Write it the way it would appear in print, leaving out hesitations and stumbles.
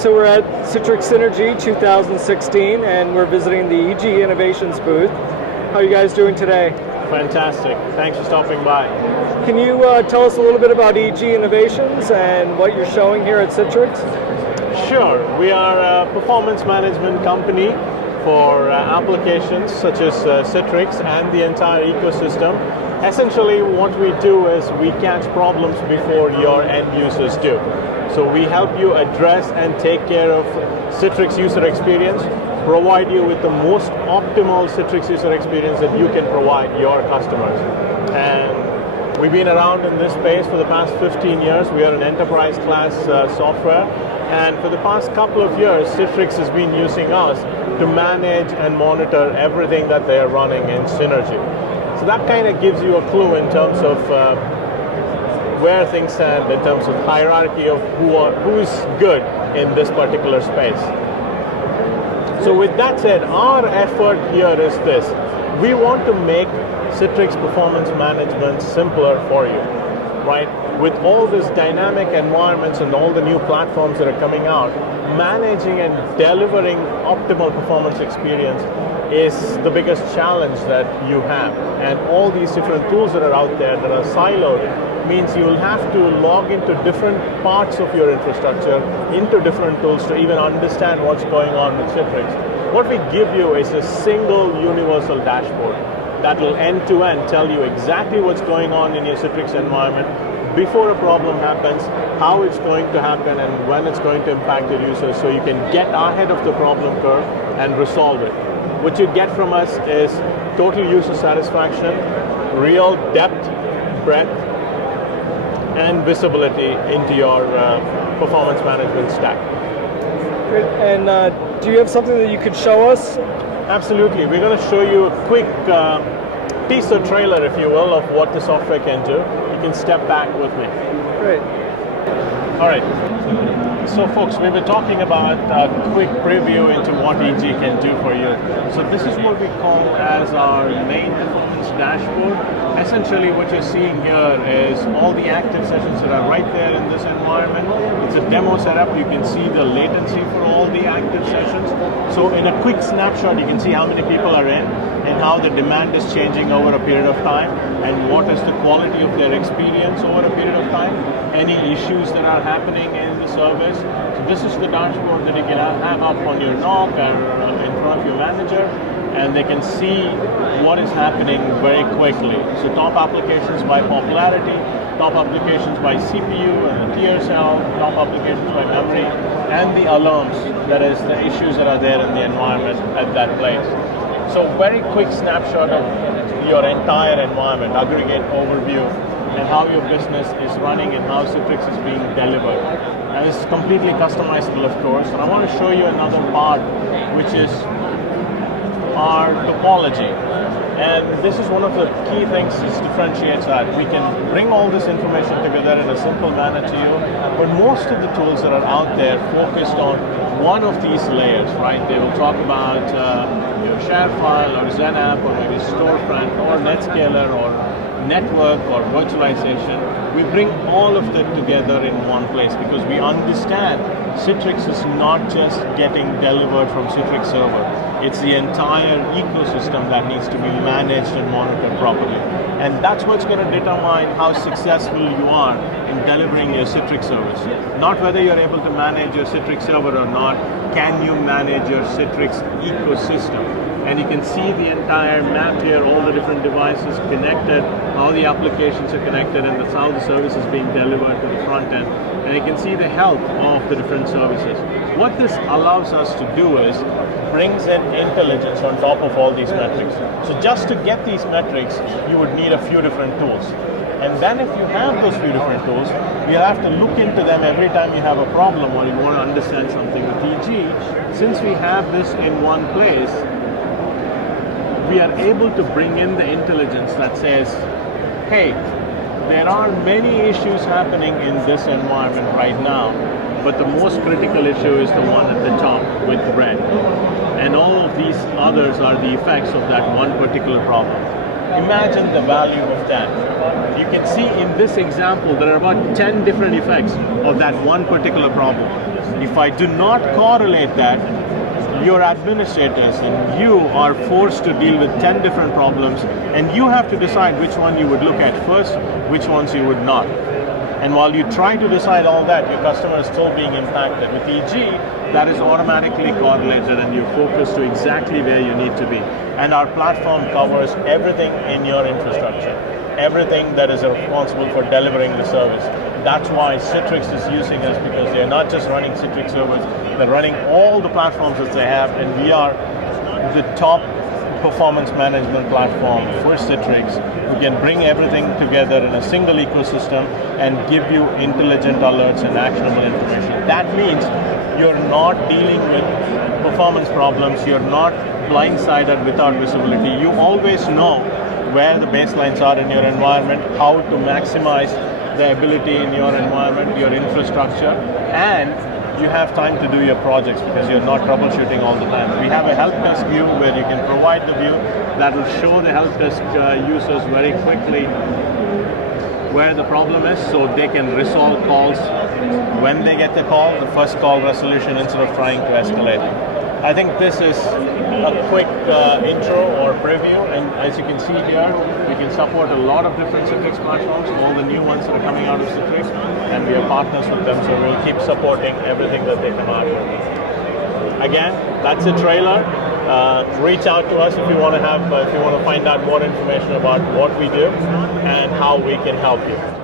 So we're at Citrix Synergy 2016, and we're visiting the EG Innovations booth. How are you guys doing today? Fantastic. Thanks for stopping by. Can you tell us a little bit about EG Innovations and what you're showing here at Citrix? Sure. We are a performance management company for applications such as Citrix and the entire ecosystem. Essentially, what we do is we catch problems before your end users do. So we help you address and take care of Citrix user experience, provide you with the most optimal Citrix user experience that you can provide your customers. And we've been around in this space for the past 15 years. We are an enterprise class software. And for the past couple of years, Citrix has been using us to manage and monitor everything that they are running in Synergy. So that kind of gives you a clue in terms of where things stand, in terms of hierarchy of who's good in this particular space. So with that said, our effort here is this. We want to make Citrix performance management simpler for you, right? With all these dynamic environments and all the new platforms that are coming out, managing and delivering optimal performance experience is the biggest challenge that you have. And all these different tools that are out there that are siloed means you will have to log into different parts of your infrastructure, into different tools to even understand what's going on with Citrix. What we give you is a single universal dashboard that will end-to-end tell you exactly what's going on in your Citrix environment before a problem happens, how it's going to happen, and when it's going to impact your users, so you can get ahead of the problem curve and resolve it. What you get from us is total user satisfaction, real depth, breadth, and visibility into your performance management stack. Great. And do you have something that you could show us? Absolutely. We're going to show you a quick teaser trailer, if you will, of what the software can do. You can step back with me. Great. All right. So folks, we were talking about a quick preview into what EG can do for you. So this is what we call as our main performance dashboard. Essentially what you're seeing here is all the active sessions that are right there in this environment. It's a demo setup. You can see the latency for all the active sessions. So in a quick snapshot, you can see how many people are in and how the demand is changing over a period of time and what is the quality of their experience over a period of time, any issues that are happening in the service. So this is the dashboard that you can have up on your NOC or in front of your manager, and they can see what is happening very quickly. So top applications by popularity, top applications by CPU and the TRCL, top applications by memory, and the alarms, that is the issues that are there in the environment at that place. So very quick snapshot of your entire environment, aggregate overview, and how your business is running and how Citrix is being delivered. And this is completely customizable, of course. And I want to show you another part, which is our topology. And this is one of the key things that differentiates that. We can bring all this information together in a simple manner to you, but most of the tools that are out there focused on one of these layers, right? They will talk about your ShareFile or XenApp or maybe Storefront or NetScaler or network or virtualization. We bring all of them together in one place because we understand Citrix is not just getting delivered from Citrix server. It's the entire ecosystem that needs to be managed and monitored properly. And that's what's going to determine how successful you are in delivering your Citrix service. Not whether you're able to manage your Citrix server or not, can you manage your Citrix ecosystem? And you can see the entire map here, all the different devices connected, how the applications are connected, and that's how the service is being delivered to the front end. And you can see the health of the different services. What this allows us to do is brings in intelligence on top of all these metrics. So just to get these metrics, you would need a few different tools. And then if you have those few different tools, you'll have to look into them every time you have a problem or you want to understand something with EG. Since we have this in one place, we are able to bring in the intelligence that says, hey, there are many issues happening in this environment right now, but the most critical issue is the one at the top with red. And all of these others are the effects of that one particular problem. Imagine the value of that. You can see in this example, there are about 10 different effects of that one particular problem. If I do not correlate that, your administrators and you are forced to deal with 10 different problems, and you have to decide which one you would look at first, which ones you would not. And while you try to decide all that, your customer is still being impacted. With EG, that is automatically correlated and you focus to exactly where you need to be. And our platform covers everything in your infrastructure, everything that is responsible for delivering the service. That's why Citrix is using us, because they're not just running Citrix servers, they're running all the platforms that they have, and we are the top performance management platform for Citrix. We can bring everything together in a single ecosystem and give you intelligent alerts and actionable information. That means you're not dealing with performance problems, you're not blindsided without visibility. You always know where the baselines are in your environment, how to maximize the ability in your environment, your infrastructure, and you have time to do your projects because you're not troubleshooting all the time. We have a help desk view where you can provide the view that will show the help desk users very quickly where the problem is, so they can resolve calls when they get the call, the first call resolution, instead of trying to escalate. I think this is a quick intro or preview, and as you can see here, we can support a lot of different Citrix platforms, all the new ones that are coming out of Citrix, and we are partners with them, so we'll keep supporting everything that they come out with. Again, that's a trailer. Reach out to us if you want to find out more information about what we do and how we can help you.